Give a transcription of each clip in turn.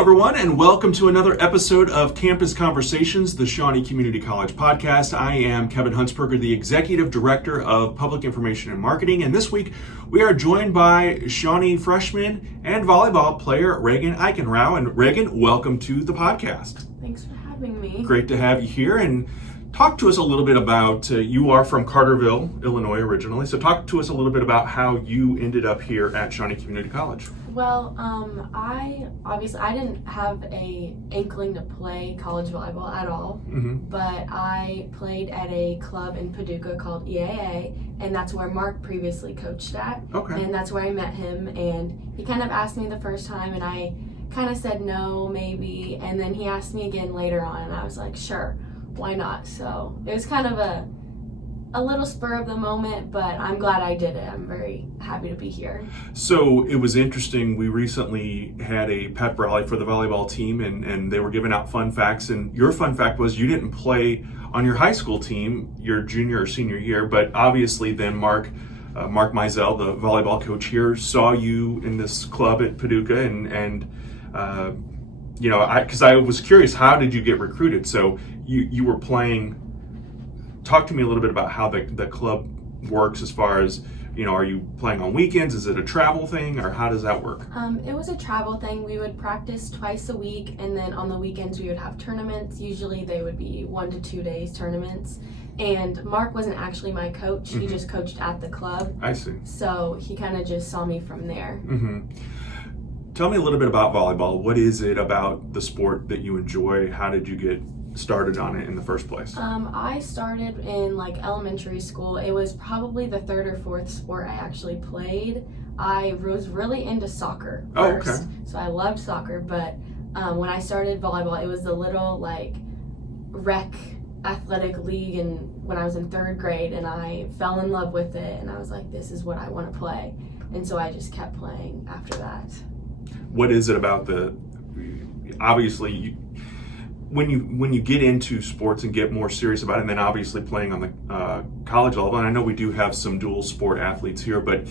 Hello, everyone, and welcome to another episode of Campus Conversations, the Shawnee Community College podcast. I am Kevin Huntsberger, the Executive Director of Public Information and Marketing, and this week we are joined by Shawnee freshman and volleyball player Regan Eigenrauch. And Regan, welcome to the podcast. Thanks for having me. Great to have you here, and talk to us a little bit about, you are from Carterville, Illinois originally, so talk to us a little bit about how you ended up here at Shawnee Community College. Well, I didn't have a inkling to play college volleyball at all, but I played at a club in Paducah called EAA, and that's where Mark previously coached at. Okay. And that's where I met him, and he kind of asked me the first time, and I kind of said no, maybe, and then he asked me again later on, and I was like, sure, why not? So it was kind of a little spur of the moment, but I'm glad I did it. I'm very happy to be here. So it was interesting. We recently had a pep rally for the volleyball team, and they were giving out fun facts. And your fun fact was you didn't play on your high school team your junior or senior year, but obviously then Mark Mizell, the volleyball coach here, saw you in this club at Paducah, and because I was curious, how did you get recruited? So you were playing. Talk to me a little bit about how the club works as far as, are you playing on weekends? Is it a travel thing, or how does that work? It was a travel thing. We would practice twice a week, and then on the weekends we would have tournaments. Usually they would be 1 to 2 days tournaments. And Mark wasn't actually my coach. He just coached at the club. I see. So he kind of just saw me from there. Tell me a little bit about volleyball. What is it about the sport that you enjoy? How did you get started on it in the first place? I started in elementary school. It was probably the third or fourth sport I actually played. I was really into soccer first. Oh, okay. So I loved soccer, but when I started volleyball, it was the little rec athletic league, and when I was in third grade, and I fell in love with it, and I was like, this is what I want to play. And so I just kept playing after that. What is it about obviously when you get into sports and get more serious about it, and then obviously playing on the college level, and I know we do have some dual sport athletes here, but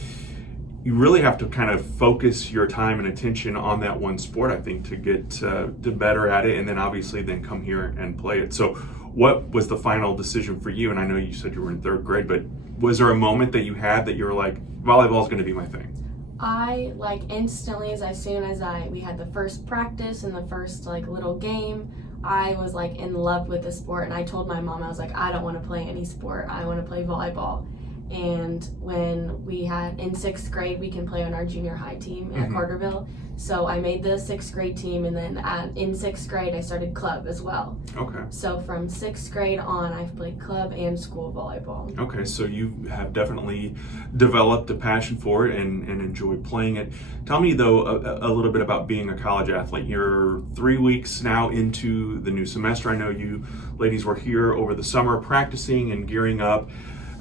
you really have to kind of focus your time and attention on that one sport, I think, to get to better at it, and then obviously then come here and play it. So what was the final decision for you? And I know you said you were in third grade, but was there a moment that you had that you were like, volleyball is going to be my thing? I instantly, as soon as we had the first practice and the first little game, I was in love with the sport, and I told my mom, I was like, I don't want to play any sport, I want to play volleyball. And when we had in 6th grade, we can play on our junior high team at Carterville. So I made the 6th grade team, and then in 6th grade I started club as well. Okay. So from 6th grade on, I've played club and school volleyball. Okay, so you have definitely developed a passion for it and enjoy playing it. Tell me though a little bit about being a college athlete. You're 3 weeks now into the new semester. I know you ladies were here over the summer practicing and gearing up.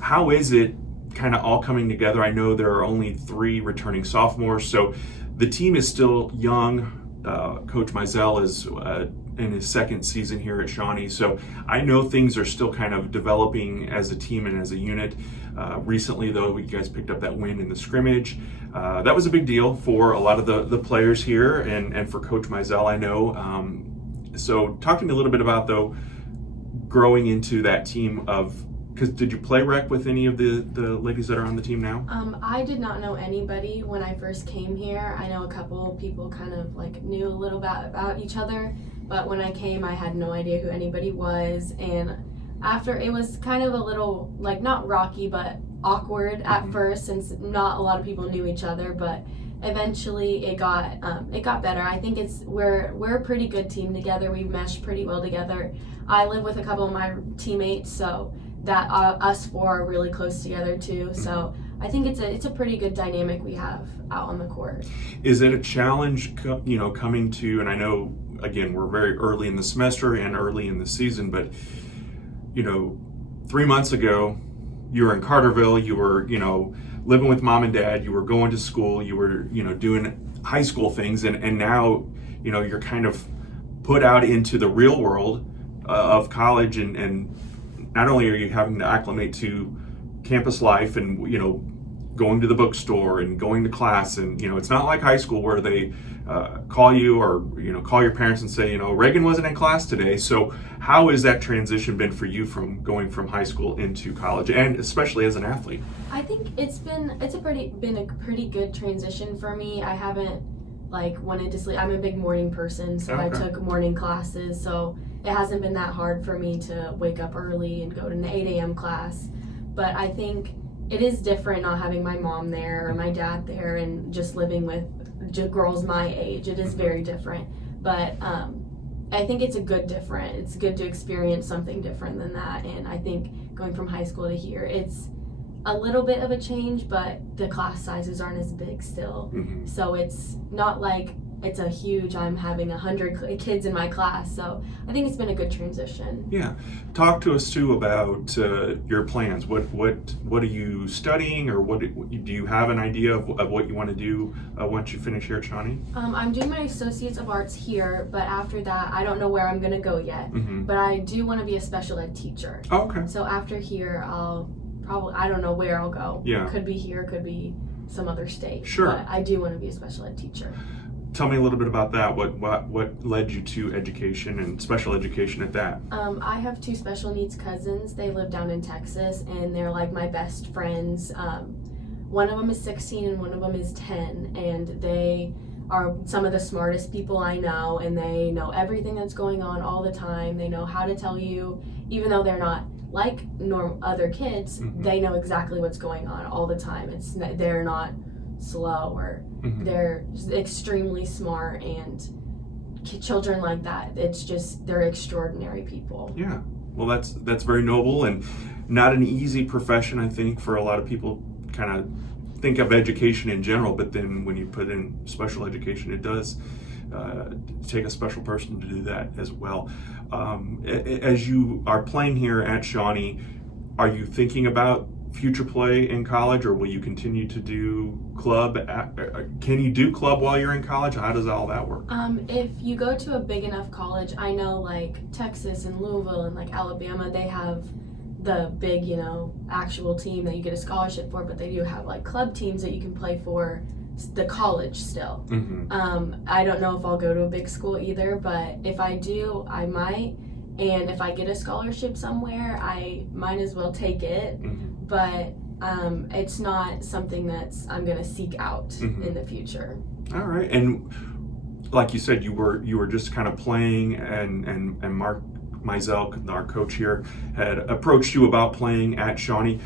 How is it kind of all coming together? I know there are only 3 returning sophomores, so the team is still young. Coach Mizell is in his 2nd season here at Shawnee, so I know things are still kind of developing as a team and as a unit. Recently, though, you guys picked up that win in the scrimmage. That was a big deal for a lot of the players here and for Coach Mizell, I know. So talk to me a little bit about, though, growing into that team of, because did you play rec with any of the ladies that are on the team now? I did not know anybody when I first came here. I know a couple people kind of knew a little bit about each other, but when I came, I had no idea who anybody was. And after, it was kind of a little not rocky, but awkward at first, since not a lot of people knew each other. But eventually, it got better. I think we're a pretty good team together. We mesh pretty well together. I live with a couple of my teammates, so that us 4 are really close together too. So I think it's a pretty good dynamic we have out on the court. Is it a challenge, coming to, and I know, again, we're very early in the semester and early in the season, but, 3 months ago, you were in Carterville, you were, living with mom and dad, you were going to school, you were, doing high school things, and now, you're kind of put out into the real world of college, and not only are you having to acclimate to campus life and going to the bookstore and going to class, and it's not like high school where they call you or call your parents and say, Regan wasn't in class today. So how has that transition been for you from going from high school into college, and especially as an athlete? I think it's been a pretty good transition for me. I haven't wanted to sleep. I'm a big morning person, so I took morning classes, so it hasn't been that hard for me to wake up early and go to an 8 a.m. class. But I think it is different not having my mom there or my dad there and just living with girls my age. It is very different. But I think it's It's good to experience something different than that. And I think going from high school to here, it's a little bit of a change, but the class sizes aren't as big still. So it's not like it's a huge, I'm having 100 kids in my class. So I think it's been a good transition. Yeah. Talk to us too about your plans. What are you studying, or do you have an idea of what you want to do once you finish here at Shawnee? I'm doing my Associates of Arts here, but after that, I don't know where I'm going to go yet. But I do want to be a special ed teacher. Oh, okay. So after here, I don't know where I'll go. Yeah. Could be here, could be some other state. Sure. But I do want to be a special ed teacher. Tell me a little bit about that. What led you to education and special education at that? I have 2 special needs cousins. They live down in Texas, and they're like my best friends. One of them is 16 and one of them is 10, and they are some of the smartest people I know, and they know everything that's going on all the time. They know how to tell you, even though they're not like other kids, they know exactly what's going on all the time. They're not slow, or they're extremely smart, and children like that, they're extraordinary people. Yeah. Well, that's very noble and not an easy profession. I think for a lot of people kind of think of education in general, but then when you put in special education, it does take a special person to do that as well. As you are playing here at Shawnee, are you thinking about future play in college, or will you continue to do club? Can you do club while you're in college? How does all that work? If you go to a big enough college, I know like Texas and Louisville and like Alabama, they have the big, actual team that you get a scholarship for, but they do have like club teams that you can play for the college still. I don't know if I'll go to a big school either, but if I do, I might. And if I get a scholarship somewhere, I might as well take it. But it's not something I'm going to seek out in the future. All right. And like you said, you were just kind of playing, and Mark Mizell, our coach here, had approached you about playing at Shawnee.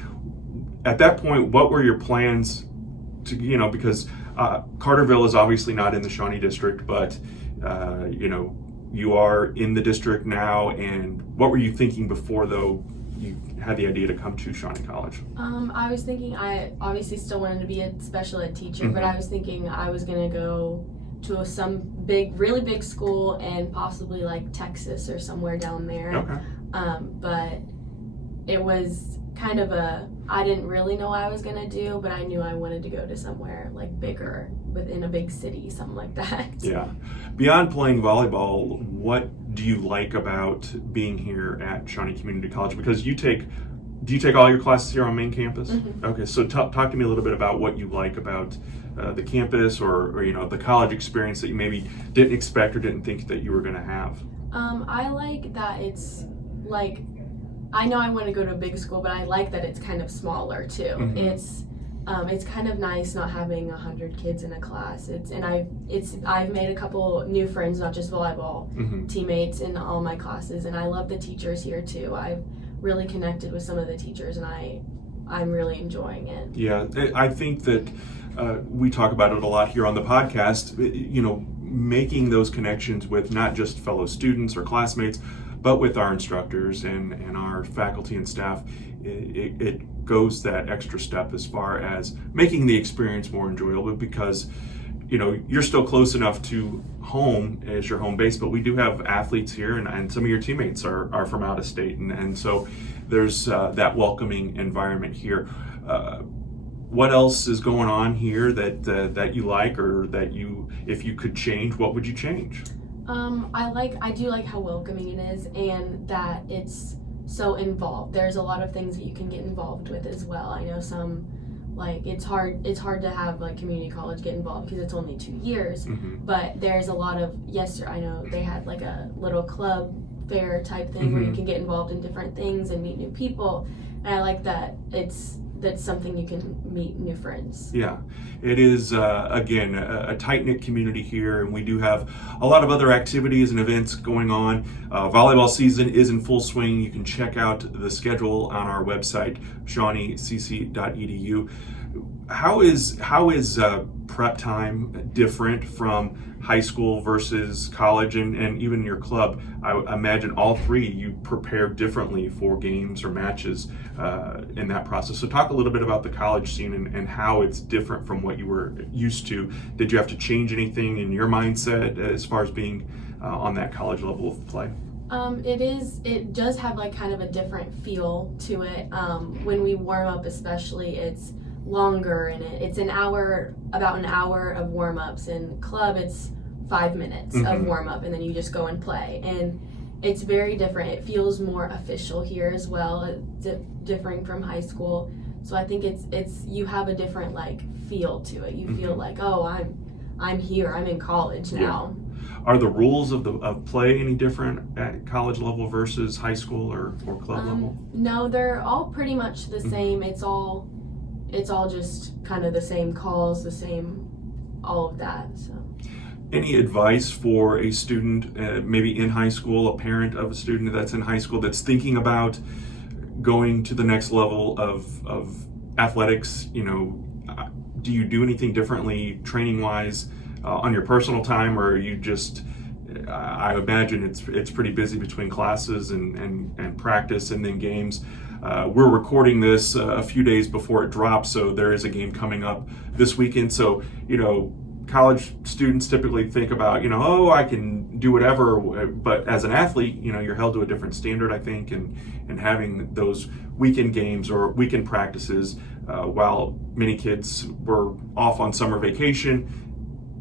At that point, what were your plans to, because Carterville is obviously not in the Shawnee district, but you are in the district now, and what were you thinking before, though, you had the idea to come to Shawnee College? I was thinking I obviously still wanted to be a special ed teacher, but I was thinking I was going to go to some really big school, and possibly like Texas or somewhere down there. Okay. But it was kind of I didn't really know what I was going to do, but I knew I wanted to go to somewhere like bigger, within a big city, something like that. Yeah. Beyond playing volleyball, what do you like about being here at Shawnee Community College? Because do you take all your classes here on main campus? Okay, so talk to me a little bit about what you like about the campus, or the college experience that you maybe didn't expect or didn't think that you were going to have. I like that it's like, I know I want to go to a big school, but I like that it's kind of smaller too. It's kind of nice not having 100 kids in a class. I've made a couple new friends, not just volleyball teammates, in all my classes, and I love the teachers here too. I've really connected with some of the teachers, and I'm really enjoying it. Yeah, I think that we talk about it a lot here on the podcast. Making those connections with not just fellow students or classmates, but with our instructors and our faculty and staff, it goes that extra step as far as making the experience more enjoyable, because you're still close enough to home as your home base, but we do have athletes here, and some of your teammates are from out of state, and so there's that welcoming environment here. What else is going on here that you like, or that if you could change, what would you change? I do like how welcoming it is, and that it's so involved. There's a lot of things that you can get involved with as well. I know some like it's hard to have like community college get involved because it's only 2 years. Mm-hmm. But there's a lot of, I know they had like a little club fair type thing where you can get involved in different things and meet new people, and I like that that's something you can meet new friends. Yeah, it is, again, a tight-knit community here, and we do have a lot of other activities and events going on. Volleyball season is in full swing. You can check out the schedule on our website, shawneecc.edu. How is prep time different from high school versus college and even your club? I imagine all three you prepare differently for games or matches in that process. So talk a little bit about the college scene and how it's different from what you were used to. Did you have to change anything in your mindset as far as being on that college level of play? It does have like kind of a different feel to it. When we warm up especially, it's longer, and it's about an hour of warm-ups. In club it's 5 minutes of warm-up, and then you just go and play, and it's very different. It feels more official here as well, differing from high school. So I think it's you have a different like feel to it. You feel like, oh, I'm here, I'm in college now. Are the rules of play any different at college level versus high school or club level? No, they're all pretty much the same. It's all just kind of the same calls, the same, all of that. So, any advice for a student, maybe in high school, a parent of a student that's in high school that's thinking about going to the next level of athletics? You know, do you do anything differently training wise on your personal time, or are you just? I imagine it's pretty busy between classes and practice and then games. We're recording this a few days before it drops, so there is a game coming up this weekend. So, you know, college students typically think about, you know, oh, I can do whatever, but as an athlete, you know, you're held to a different standard, I think, and having those weekend games or weekend practices while many kids were off on summer vacation.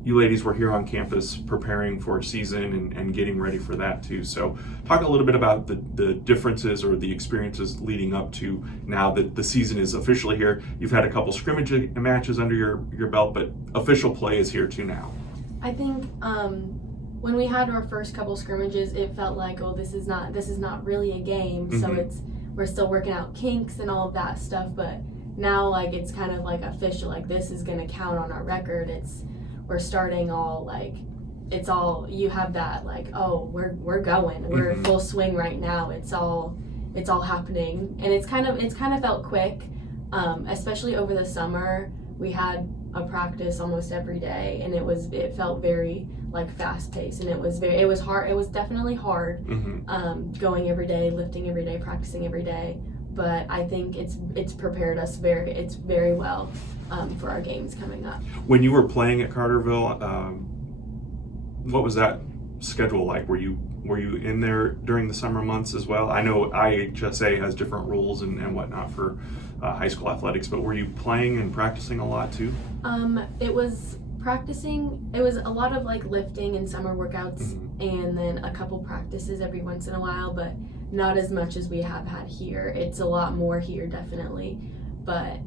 You ladies were here on campus preparing for a season and getting ready for that too. So talk a little bit about the differences or the experiences leading up to now that the season is officially here. You've had a couple scrimmage matches under your belt, but official play is here too now. I think when we had our first couple scrimmages, it felt like, oh, this is not really a game. So we're still working out kinks and all of that stuff. But now, like, it's kind of like official. Like, this is going to count on our record. We're starting all like, it's all, you have that like, oh, we're going, we're full swing right now. It's all happening, and it's kind of felt quick, especially over the summer. We had a practice almost every day, and it felt very like fast paced, and it was hard. It was definitely hard, going every day, lifting every day, practicing every day. But I think it's prepared us very well for our games coming up. When you were playing at Carterville, what was that schedule like? Were you in there during the summer months as well? I know IHSA has different rules and whatnot for high school athletics, but were you playing and practicing a lot too? It was practicing. It was a lot of like lifting and summer workouts, and then a couple practices every once in a while, but not as much as we have had here. It's a lot more here, definitely, but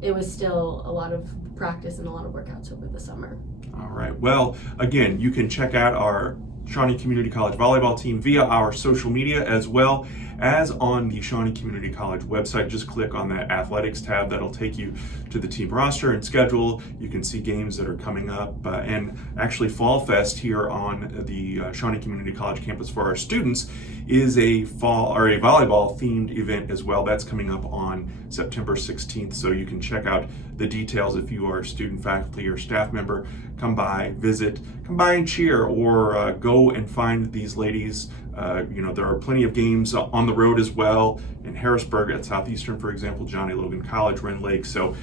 it was still a lot of practice and a lot of workouts over the summer. All right. Well, again, you can check out our Shawnee Community College volleyball team via our social media, as well as on the Shawnee Community College website. Just click on that athletics tab. That'll take you to the team roster and schedule. You can see games that are coming up, and actually Fall Fest here on the Shawnee Community College campus for our students is a volleyball themed event as well. That's coming up on September 16th. So you can check out the details if you are a student, faculty, or staff member. Come by, visit, come by and cheer, or go and find these ladies. There are plenty of games on the road as well in Harrisburg, at Southeastern, for example, Johnny Logan College, Rend Lake. So